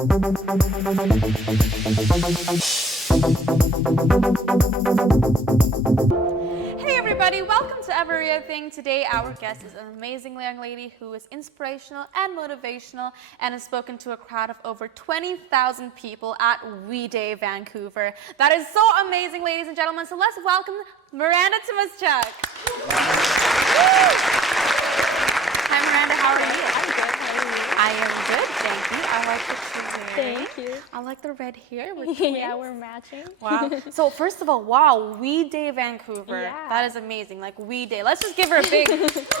Hey everybody, welcome to Everiathing. Today our guest is an amazing young lady who is inspirational and motivational and has spoken to a crowd of over 20,000 people at We Day Vancouver. That is so amazing, ladies and gentlemen. So let's welcome Miranda Tymoschuk. Hi Miranda, how are you? I'm good, how are you? I am good, thank you. I like what you're wearing. Thank you. I like the red hair. Yeah, we're matching. Wow. So first of all, wow, We Day Vancouver. Yeah. That is amazing. Like We Day. Let's just give her a big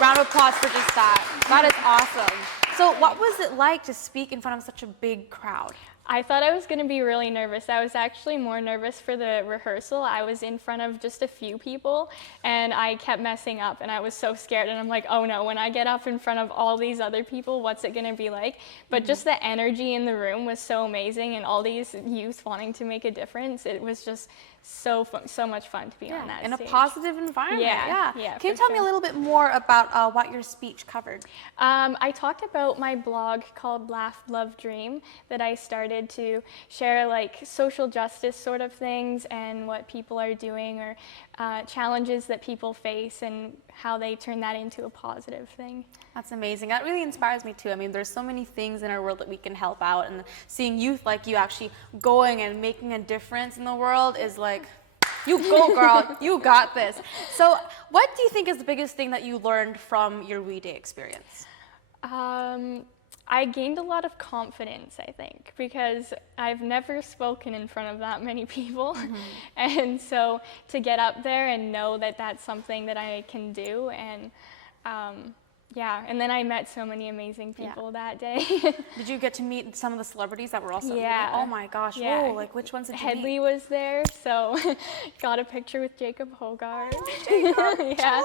round of applause for just that. That is awesome. So what was it like to speak in front of such a big crowd? I thought I was going to be really nervous. I was actually more nervous for the rehearsal. I was in front of just a few people and I kept messing up and I was so scared and I'm like, oh no, when I get up in front of all these other people, what's it going to be like? But just the energy in the room was so amazing and all these youth wanting to make a difference. It was just so much fun to be on that in stage. a positive environment. Yeah, Can you tell me a little bit more about what your speech covered? I talked about my blog called Laugh, Love, Dream that I started to share like social justice sort of things and what people are doing or challenges that people face and how they turn that into a positive thing. That's amazing. That really inspires me too. I mean, there's so many things in our world that we can help out, and seeing youth like you actually going and making a difference in the world is like, you go girl, you got this. So what do you think is the biggest thing that you learned from your We Day experience? I gained a lot of confidence, I think, because I've never spoken in front of that many people. And so to get up there and know that that's something that I can do and yeah, and then I met so many amazing people that day. Did you get to meet some of the celebrities that were also Yeah. Oh my gosh, Yeah. whoa, like which ones did you meet? Headley was there, so got a picture with Jacob Hogarth. Yeah.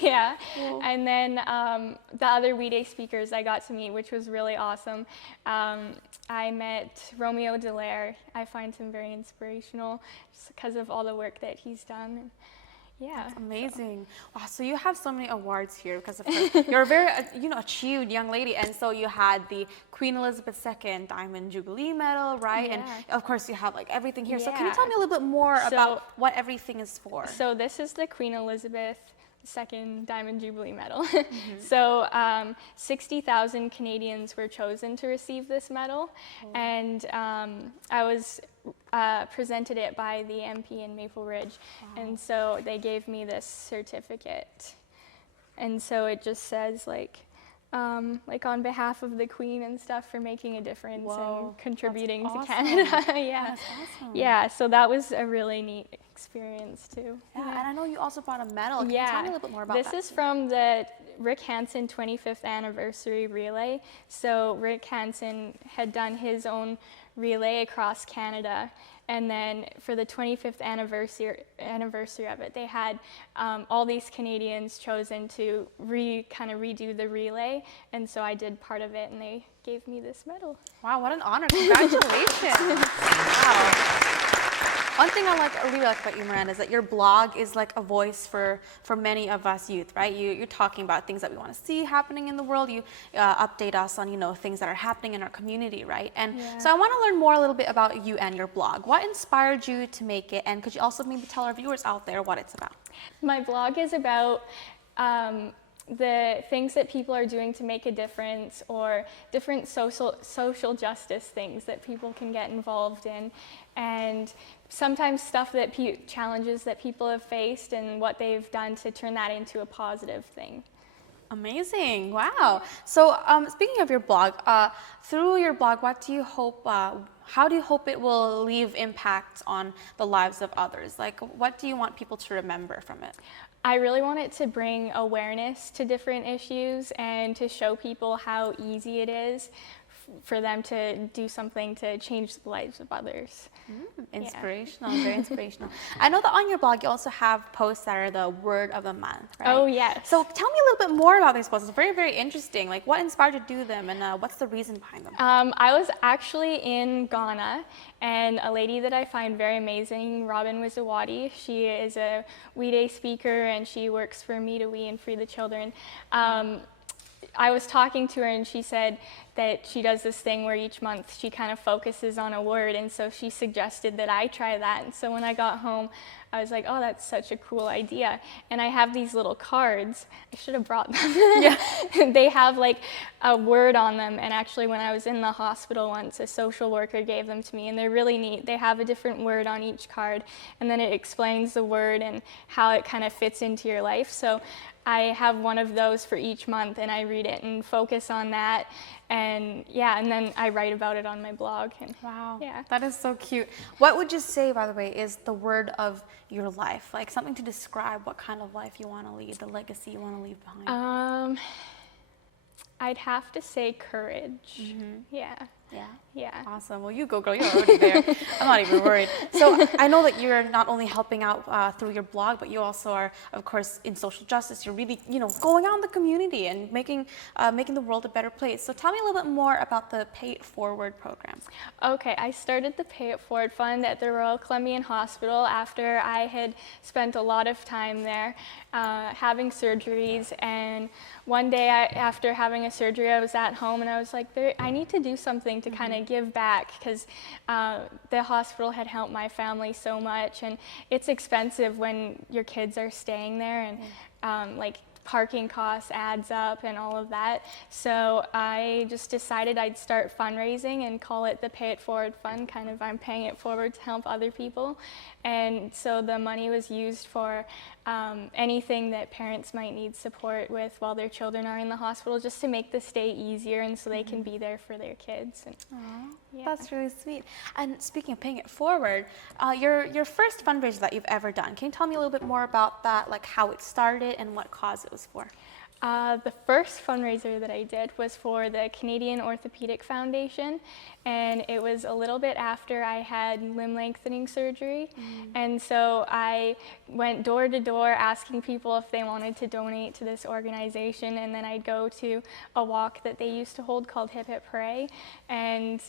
Yeah. Whoa. And then the other We Day speakers I got to meet, which was really awesome. I met Romeo Dallaire. I find him very inspirational just because of all the work that he's done. Yeah. That's amazing. Wow, so you have so many awards here because of her. You're a very, achieved young lady, and so you had the Queen Elizabeth II Diamond Jubilee Medal, right? Yeah. And of course you have like everything here. So can you Yeah. tell me a little bit more about what everything is for? So this is the Queen Elizabeth II Diamond Jubilee Medal. So 60,000 Canadians were chosen to receive this medal, and I was presented it by the MP in Maple Ridge, and so they gave me this certificate, and so it just says like on behalf of the Queen and stuff for making a difference and contributing to Canada. Yeah. That's awesome. Yeah, so that was a really neat experience too. Yeah, and I know you also brought a medal. Can you tell me a little bit more about that? This is from the Rick Hansen 25th anniversary relay. So Rick Hansen had done his own relay across Canada, and then for the 25th anniversary of it, they had all these Canadians chosen to kind of redo the relay, and so I did part of it, and they gave me this medal. Wow, what an honor. Congratulations. Wow. One thing I really like about you, Miranda, is that your blog is like a voice for many of us youth, right? You're talking about things that we want to see happening in the world. You update us on, things that are happening in our community, right? And so I want to learn more a little bit about you and your blog. What inspired you to make it? And could you also maybe tell our viewers out there what it's about? My blog is about the things that people are doing to make a difference, or different social justice things that people can get involved in, and sometimes stuff that challenges that people have faced and what they've done to turn that into a positive thing. Amazing! Wow. So speaking of your blog, through your blog, what do you hope? How do you hope it will leave impact on the lives of others? Like, what do you want people to remember from it? I really want it to bring awareness to different issues and to show people how easy it is for them to do something to change the lives of others. Inspirational, very inspirational. I know that on your blog you also have posts that are the word of the month, right? Oh, yes. So tell me a little bit more about these posts. It's very, very interesting. Like, what inspired you to do them, and what's the reason behind them? I was actually in Ghana, and a lady that I find very amazing, Robin Wizawadi, she is a We Day speaker, and she works for Me to We and Free the Children. I was talking to her and she said that she does this thing where each month she kind of focuses on a word, and so she suggested that I try that. And so when I got home, I was like, oh, that's such a cool idea. And I have these little cards. I should have brought them. Yeah. They have like a word on them, and actually when I was in the hospital once, a social worker gave them to me, and they're really neat. They have a different word on each card, and then it explains the word and how it kind of fits into your life. So I have one of those for each month, and I read it and focus on that. And yeah, and then I write about it on my blog. And wow, yeah, that is so cute. What would you say, by the way, is the word of your life? Like something to describe what kind of life you want to lead, the legacy you want to leave behind. I'd have to say courage. Mm-hmm. Yeah. Yeah. Yeah. Awesome. Well, you go, girl. You're already there. I'm not even worried. So I know that you're not only helping out through your blog, but you also are, of course, in social justice. You're really, going out in the community and making the world a better place. So tell me a little bit more about the Pay It Forward program. Okay, I started the Pay It Forward Fund at the Royal Columbian Hospital after I had spent a lot of time there having surgeries. And one day after having a surgery, I was at home and I was like, I need to do something to kind of give back, because the hospital had helped my family so much, and it's expensive when your kids are staying there, and like parking costs adds up and all of that. So I just decided I'd start fundraising and call it the Pay It Forward Fund. Kind of, I'm paying it forward to help other people. And so the money was used for anything that parents might need support with while their children are in the hospital, just to make the stay easier and so they can be there for their kids. And, yeah. That's really sweet. And speaking of paying it forward, your first fundraiser that you've ever done, can you tell me a little bit more about that, like how it started and what cause it was for? The first fundraiser that I did was for the Canadian Orthopedic Foundation, and it was a little bit after I had limb lengthening surgery. And so I went door to door asking people if they wanted to donate to this organization, and then I'd go to a walk that they used to hold called Hip Hip Hooray, and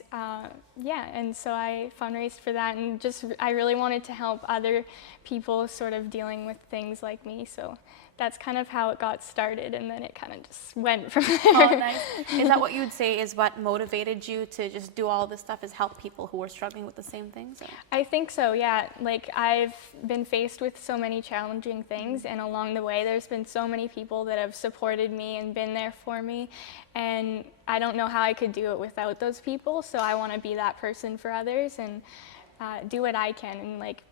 yeah, and so I fundraised for that, and I really wanted to help other people sort of dealing with things like me. So that's kind of how it got started, and then it kind of just went from there. Oh, nice. Is that what you would say is what motivated you to just do all this stuff, is help people who are struggling with the same things? Or? I think so, yeah. Like, I've been faced with so many challenging things, and along the way there's been so many people that have supported me and been there for me, and I don't know how I could do it without those people, so I want to be that person for others and do what I can and like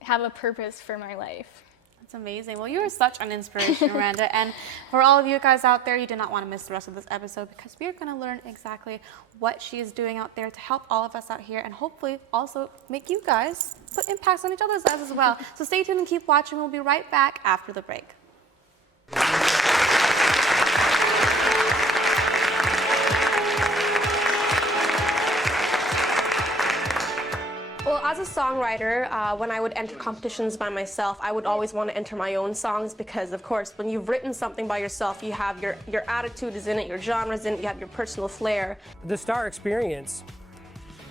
have a purpose for my life. That's amazing. Well, you are such an inspiration, Miranda. And for all of you guys out there, you do not want to miss the rest of this episode, because we are going to learn exactly what she is doing out there to help all of us out here, and hopefully also make you guys put impacts on each other's lives as well. So stay tuned and keep watching. We'll be right back after the break. Well, as a songwriter, when I would enter competitions by myself, I would always want to enter my own songs, because, of course, when you've written something by yourself, you have your attitude is in it, your genre is in it, you have your personal flair. The Star Experience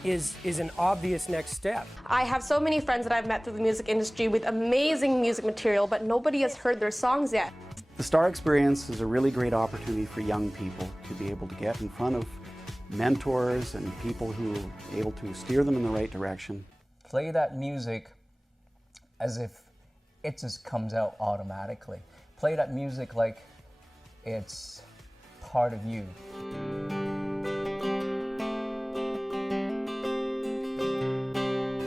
is an obvious next step. I have so many friends that I've met through the music industry with amazing music material, but nobody has heard their songs yet. The Star Experience is a really great opportunity for young people to be able to get in front of mentors and people who are able to steer them in the right direction. Play that music as if it just comes out automatically. Play that music like it's part of you.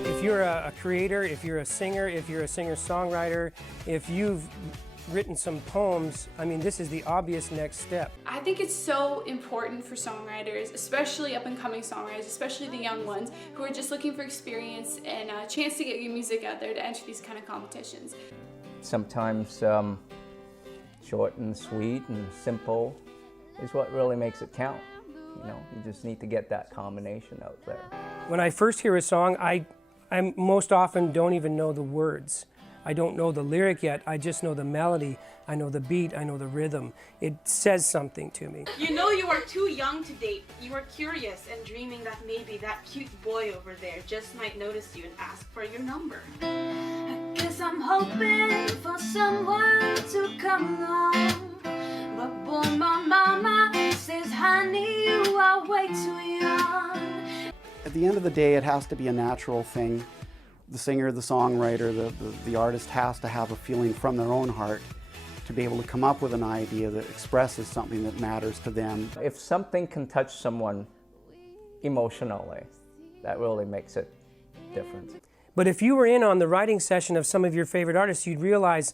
If you're a creator, if you're a singer, if you're a singer-songwriter, if you've written some poems, I mean, this is the obvious next step. I think it's so important for songwriters, especially up-and-coming songwriters, especially the young ones who are just looking for experience and a chance to get your music out there, to enter these kind of competitions. Sometimes short and sweet and simple is what really makes it count. You know, you just need to get that combination out there. When I first hear a song, I most often don't even know the words. I don't know the lyric yet, I just know the melody, I know the beat, I know the rhythm. It says something to me. You know you are too young to date. You are curious and dreaming that maybe that cute boy over there just might notice you and ask for your number. I guess I'm hoping for someone to come along, but boy, my mama honey, you are way too young. At the end of the day, it has to be a natural thing. The singer, the songwriter, the artist has to have a feeling from their own heart to be able to come up with an idea that expresses something that matters to them. If something can touch someone emotionally, that really makes it different. But if you were in on the writing session of some of your favorite artists, you'd realize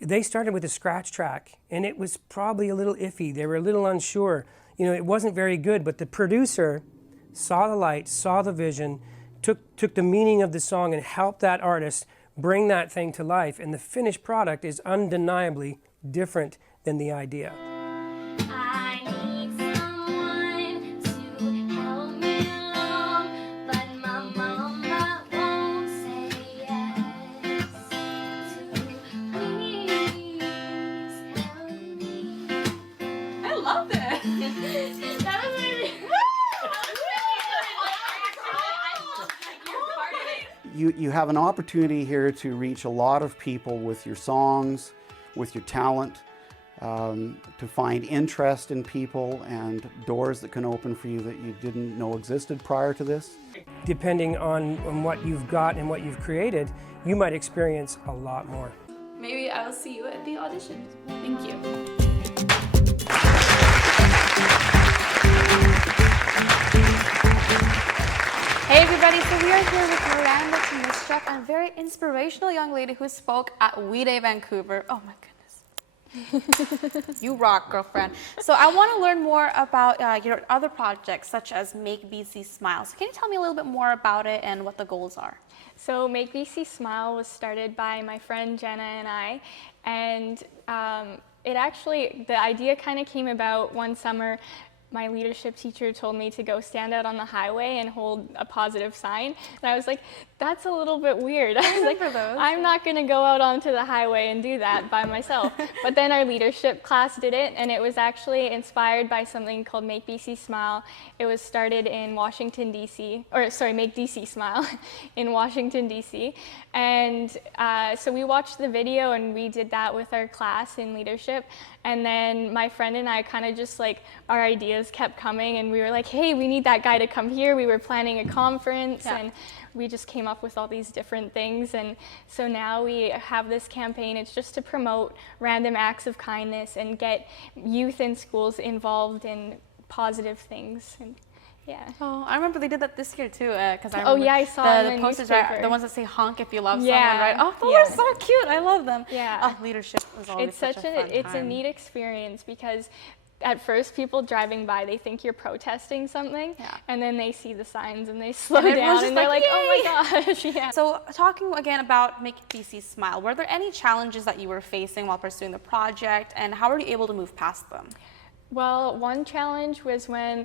they started with a scratch track, and it was probably a little iffy. They were a little unsure. You know, it wasn't very good, but the producer saw the light, saw the vision, took the meaning of the song and helped that artist bring that thing to life, and the finished product is undeniably different than the idea. I need someone to help me along, but my mama won't say yes. So please help me. I love this. That was really You have an opportunity here to reach a lot of people with your songs, with your talent, to find interest in people and doors that can open for you that you didn't know existed prior to this. Depending on what you've got and what you've created, you might experience a lot more. Maybe I will see you at the audition. Thank you. Hey everybody, so we are here with Miranda, Tymoschuk, and a very inspirational young lady who spoke at We Day Vancouver. Oh my goodness. You rock, girlfriend. So I want to learn more about your other projects, such as Make BC Smile. So can you tell me a little bit more about it and what the goals are? So Make BC Smile was started by my friend Jenna and I, and the idea kind of came about one summer. My leadership teacher told me to go stand out on the highway and hold a positive sign. And I was like, that's a little bit weird. I was like, I'm not going to go out onto the highway and do that by myself. But then our leadership class did it, and it was actually inspired by something called Make BC Smile. It was started in Washington, D.C., or sorry, Make DC Smile in Washington, D.C. And so we watched the video and we did that with our class in leadership. And then my friend and I kind of just like, our ideas kept coming and we were like, hey, we need that guy to come here. We were planning a conference and we just came up with all these different things. And so now we have this campaign. It's just to promote random acts of kindness and get youth in schools involved in positive things. And yeah. Oh, I remember they did that this year too, because I remember I saw the in the posters, newspaper. right, the ones that say honk if you love someone, Yeah. right? Oh, those are so cute. I love them. Yeah. Oh, leadership is always It's such a fun it's a time. neat experience because at first people driving by, they think you're protesting something, and then they see the signs and they slow everyone's down just and they're like, like, oh my gosh, yeah. So talking again about Make BC Smile, were there any challenges that you were facing while pursuing the project, and how were you able to move past them? Well, one challenge was when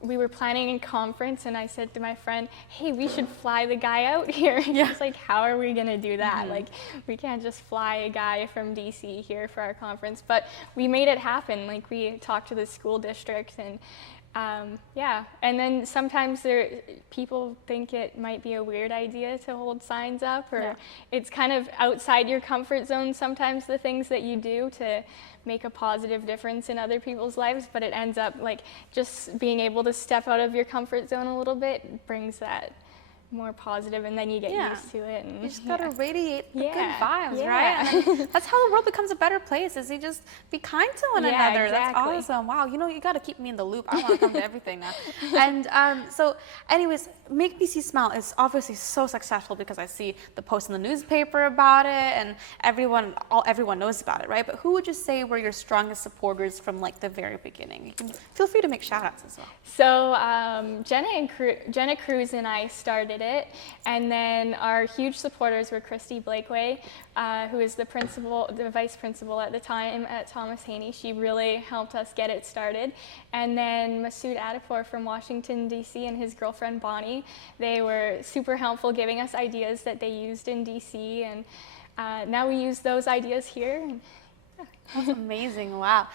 we were planning a conference and I said to my friend, hey, we should fly the guy out here. And he was like, how are we gonna do that? Like, we can't just fly a guy from DC here for our conference. But we made it happen. Like, we talked to the school district and yeah. And then sometimes people think it might be a weird idea to hold signs up, or it's kind of outside your comfort zone sometimes, the things that you do to make a positive difference in other people's lives, but it ends up like just being able to step out of your comfort zone a little bit brings that more positive, and then you get used to it. And you just gotta radiate the good vibes, Yeah. right? And then that's how the world becomes a better place, is you just be kind to one another. Exactly. That's awesome. Wow, you know, you gotta keep me in the loop. I wanna come to everything now. And so anyways, Make BC Smile is obviously so successful because I see the post in the newspaper about it and everyone knows about it, right? But who would you say were your strongest supporters from like the very beginning? You can feel free to make shout outs as well. So Jenna Cruz and I started it, and then our huge supporters were Christy Blakeway, who is the vice principal at the time at Thomas Haney. She really helped us get it started. And then Masood Adipur from Washington, D.C. and his girlfriend Bonnie. They were super helpful, giving us ideas that they used in D.C. and now we use those ideas here. That's amazing. Wow.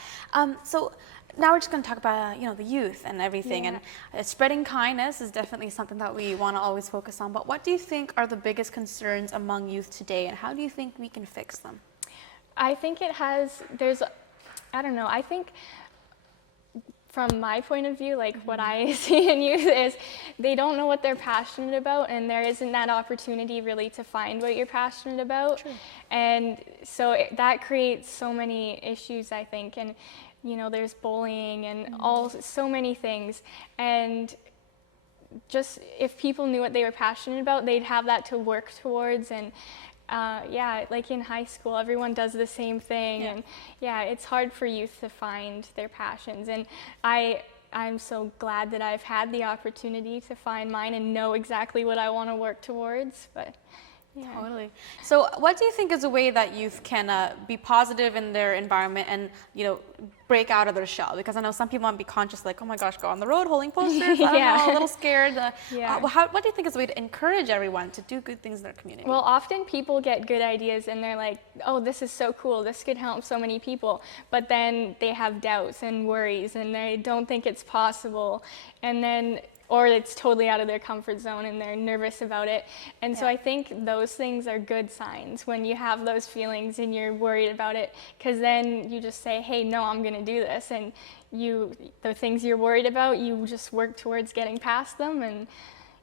So now we're just going to talk about the youth and everything, and spreading kindness is definitely something that we want to always focus on. But what do you think are the biggest concerns among youth today, and how do you think we can fix them? I think I think from my point of view, like what I see in youth is they don't know what they're passionate about, and there isn't that opportunity really to find what you're passionate about. True. And so that creates so many issues, I think. And you know, there's bullying and so many things. And just if people knew what they were passionate about, they'd have that to work towards. And yeah, like in high school, everyone does the same thing. And yeah, it's hard for youth to find their passions. And I'm so glad that I've had the opportunity to find mine and know exactly what I want to work towards. But yeah. Totally. So what do you think is a way that youth can be positive in their environment and, you know, break out of their shell? Because I know some people might be conscious, like, oh my gosh, go on the road holding posters, I don't know, a little scared. What do you think is a way to encourage everyone to do good things in their community? Well, often people get good ideas and they're like, oh, this is so cool, this could help so many people. But then they have doubts and worries and they don't think it's possible. And then or it's totally out of their comfort zone and they're nervous about it. And so I think those things are good signs when you have those feelings and you're worried about it, because then you just say, hey, no, I'm gonna do this. And the things you're worried about, you just work towards getting past them, and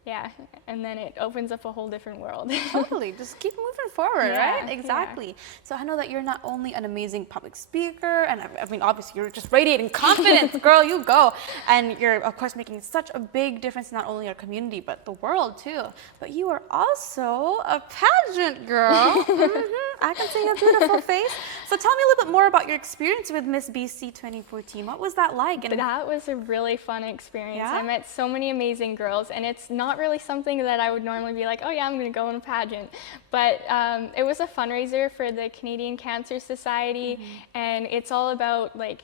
yeah, and then it opens up a whole different world. Totally, just keep moving forward, Yeah, right? Exactly. So I know that you're not only an amazing public speaker, and I mean, obviously you're just radiating confidence, girl, you go. And you're, of course, making such a big difference, not only our community, but the world too. But you are also a pageant girl. I can see your beautiful face. So tell me a little bit more about your experience with Miss BC 2014. What was that like? And that was a really fun experience. Yeah? I met so many amazing girls, and it's not really something that I would normally be like, oh yeah, I'm going to go in a pageant. But it was a fundraiser for the Canadian Cancer Society, and it's all about like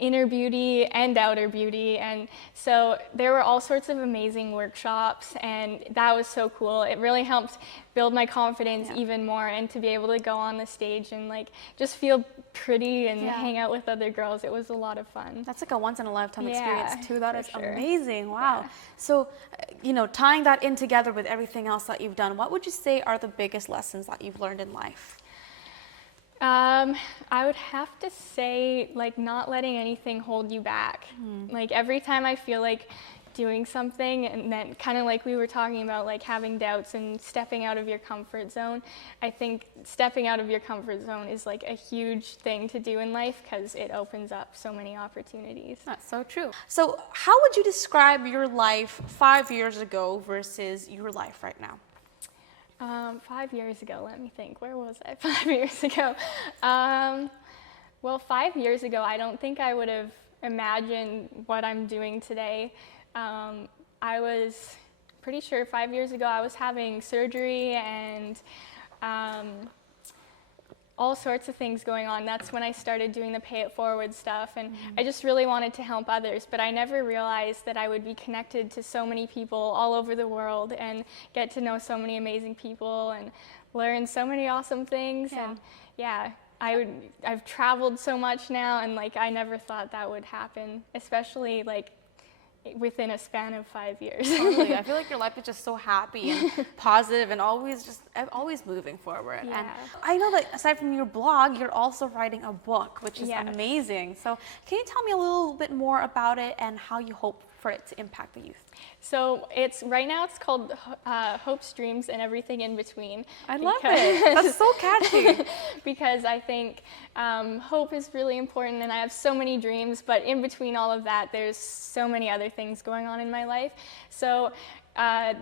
inner beauty and outer beauty. And so there were all sorts of amazing workshops, and that was so cool. It really helped build my confidence even more, and to be able to go on the stage and like just feel pretty and hang out with other girls. It was a lot of fun. That's like a once in a lifetime experience too. That is sure. amazing. Wow. So, you know, tying that in together with everything else that you've done, what would you say are the biggest lessons that you've learned in life? I would have to say, like, not letting anything hold you back. Like, every time I feel like doing something, and then kind of like we were talking about, like having doubts and stepping out of your comfort zone, I think stepping out of your comfort zone is like a huge thing to do in life, because it opens up so many opportunities. That's so true. So how would you describe your life 5 years ago versus your life right now? 5 years ago, let me think. Where was I 5 years ago? Well, 5 years ago, I don't think I would have imagined what I'm doing today. I was pretty sure 5 years ago I was having surgery and all sorts of things going on. That's when I started doing the Pay It Forward stuff, and I just really wanted to help others, but I never realized that I would be connected to so many people all over the world and get to know so many amazing people and learn so many awesome things. And yeah, I've traveled so much now, and like I never thought that would happen, especially like within a span of 5 years. Totally. I feel like your life is just so happy and positive and always moving forward. Yeah. And I know that aside from your blog, you're also writing a book, which is Yes. amazing. So can you tell me a little bit more about it and how you hope for it to impact the youth? So right now it's called Hopes, Dreams, and Everything in Between. I love it. That's so catchy. Because I think hope is really important, and I have so many dreams, but in between all of that, there's so many other things going on in my life. So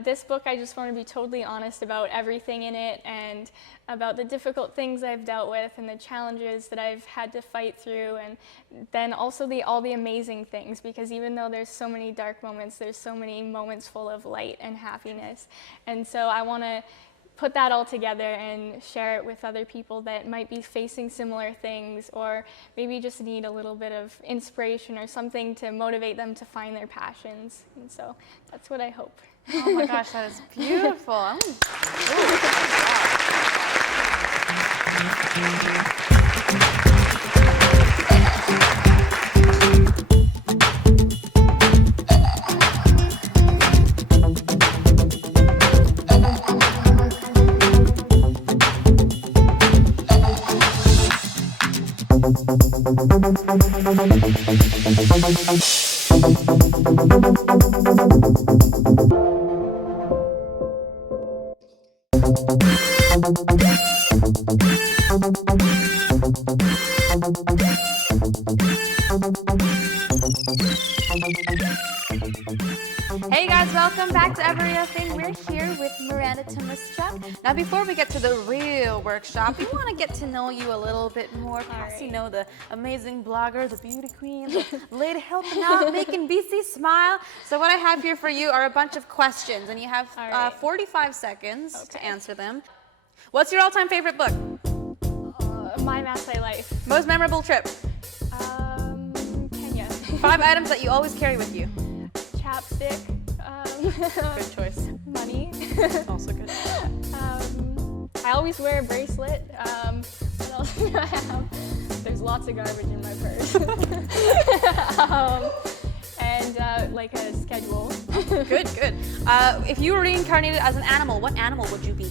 this book, I just want to be totally honest about everything in it, and about the difficult things I've dealt with and the challenges that I've had to fight through, and then also all the amazing things, because even though there's so many dark moments, there's so many moments full of light and happiness. And so I want to put that all together and share it with other people that might be facing similar things, or maybe just need a little bit of inspiration or something to motivate them to find their passions. And so that's what I hope. Oh my gosh, that is beautiful. Thank you. Hey guys, welcome back to Everiathing. We're here with Miranda Tymoschuk. Now before we get to the real workshop, we want to get to know you a little bit more. Perhaps you know the amazing blogger, the beauty queen, the lady helping out, making BC smile. So what I have here for you are a bunch of questions, and you have 45 seconds to answer them. What's your all-time favorite book? My Maths I Life. Most memorable trip? Kenya. 5 items that you always carry with you. Chapstick. Good choice. Money. Also good. I always wear a bracelet. What else do I have? There's lots of garbage in my purse. And like a schedule. Good, good. If you were reincarnated as an animal, what animal would you be?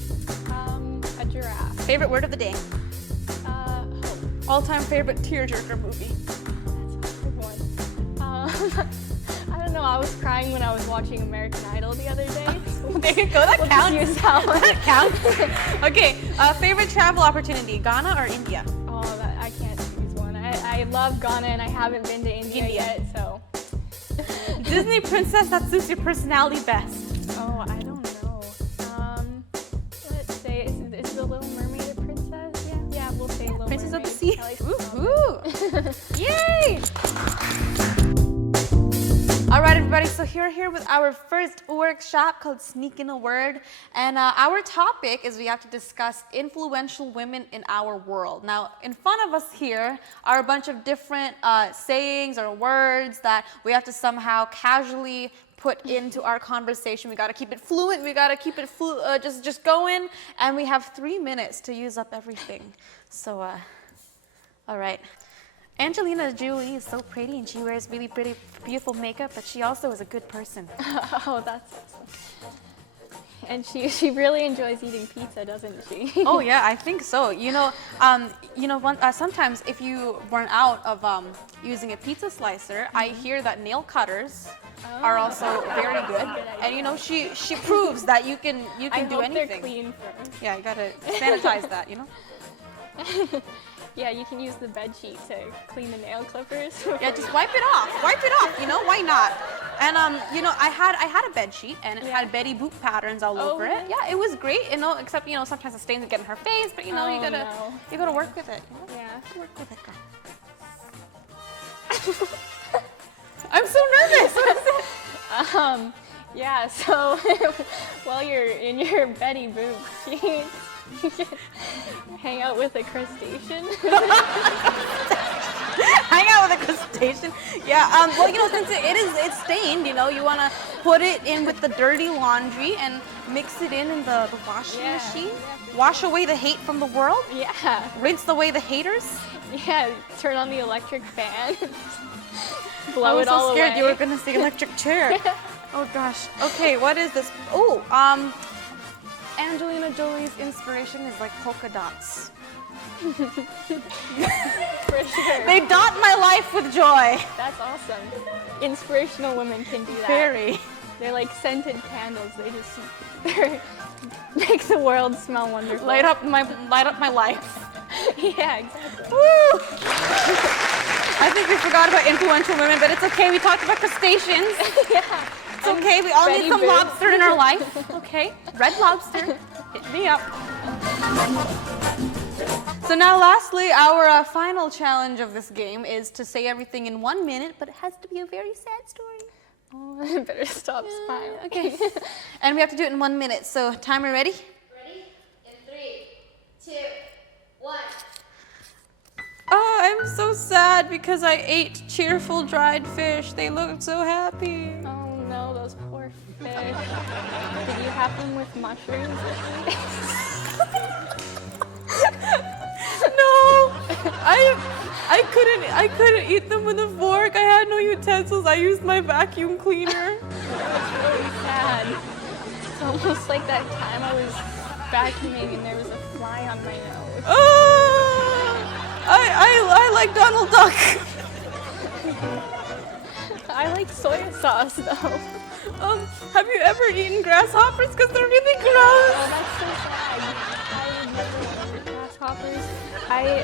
A giraffe. Favorite word of the day? Hope. All-time favorite tearjerker movie? That's a good one. I don't know. I was crying when I was watching American Idol the other day. There you go. That We'll counts. just use that one. That counts. Okay. Favorite travel opportunity? Ghana or India? Oh, I can't choose one. I love Ghana and I haven't been to India yet, so. Disney princess that suits your personality best? Oh, I don't know. Let's say, is the Little Mermaid a princess? Yeah, we'll say Little Princess of Mermaid. the Sea. I like Woo-hoo. Yay! All right, everybody, so we're here with our first workshop called Sneak in a Word. And our topic is we have to discuss influential women in our world. Now, in front of us here are a bunch of different sayings or words that we have to somehow casually put into our conversation. We got to keep it fluent. We got to keep it just going. And we have 3 minutes to use up everything. So, all right. Angelina Jolie is so pretty and she wears really pretty, beautiful makeup, but she also is a good person. Oh, that's awesome. And she really enjoys eating pizza, doesn't she? Oh yeah, I think so. Sometimes if you run out of using a pizza slicer, I hear that nail cutters are also very good. And she proves that you can do anything. They're clean first. Yeah, you gotta sanitize that. Yeah, you can use the bed sheet to clean the nail clippers. Yeah, just wipe it off. Wipe it off. Why not? And I had a bed sheet and it had Betty Boop patterns all over it. Yeah, it was great. Except sometimes the stains get in her face, but you gotta work with it. Yeah. Work with it, girl. I'm so nervous. What is it? Yeah. So while you're in your Betty Boop sheets, you can hang out with a crustacean. Hang out with a crustacean. Yeah. Since it's stained, you want to put it in with the dirty laundry and mix it in the washing machine. Wash away the hate from the world. Yeah. Rinse away the haters. Yeah. Turn on the electric fan. I Blow was it all so scared away. you were gonna say electric chair. Oh gosh. Okay, what is this? Oh, Angelina Jolie's inspiration is like polka dots. For sure. They dot my life with joy. That's awesome. Inspirational women can do that. Very. They're like scented candles. They make the world smell wonderful. Light up my life. Yeah, exactly. Woo! I think we forgot about influential women, but it's okay. We talked about crustaceans. Yeah. It's okay. We all Betty need some Boop. lobster in our life. Okay. Red lobster. Hit me up. So now lastly, our final challenge of this game is to say everything in 1 minute, but it has to be a very sad story. Oh, I better stop smiling. Okay. And we have to do it in 1 minute. So timer ready? Ready? In 3, 2, 1. Oh, I'm so sad because I ate cheerful dried fish. They looked so happy. Oh no, those poor fish. Did you have them with mushrooms? No, I couldn't eat them with a fork. I had no utensils. I used my vacuum cleaner. That's really sad. It's almost like that time I was vacuuming and there was a fly on my nose. Oh, I like Donald Duck. I like soy sauce though. Have you ever eaten grasshoppers? Because they're really gross. Oh, that's so sad. I would never eat grasshoppers. I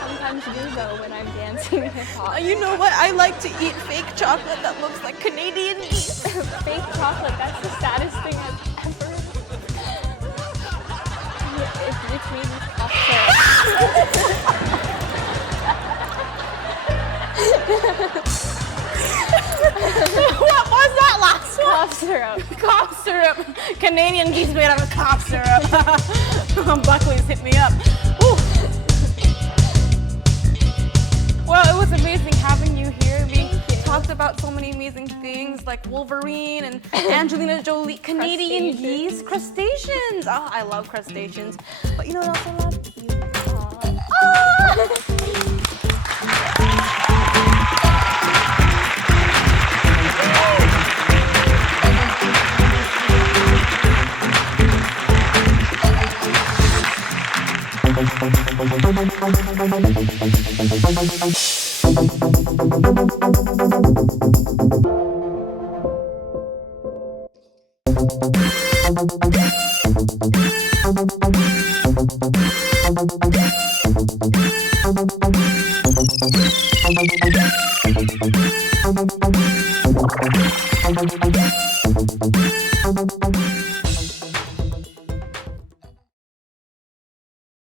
sometimes do though when I'm dancing hip hop. You know what? I like to eat fake chocolate that looks like Canadian geese. Fake chocolate, that's the saddest thing I've ever. It's made with cough syrup. What was that last one? Cough syrup. Cough syrup. Canadian geese made out of cough syrup. Buckley's hit me up. Ooh. Well, it was amazing having you here. We talked about so many amazing things like Wolverine and Angelina Jolie, Canadian geese, crustaceans. Oh, I love crustaceans. But you know what else I love? You. Oh.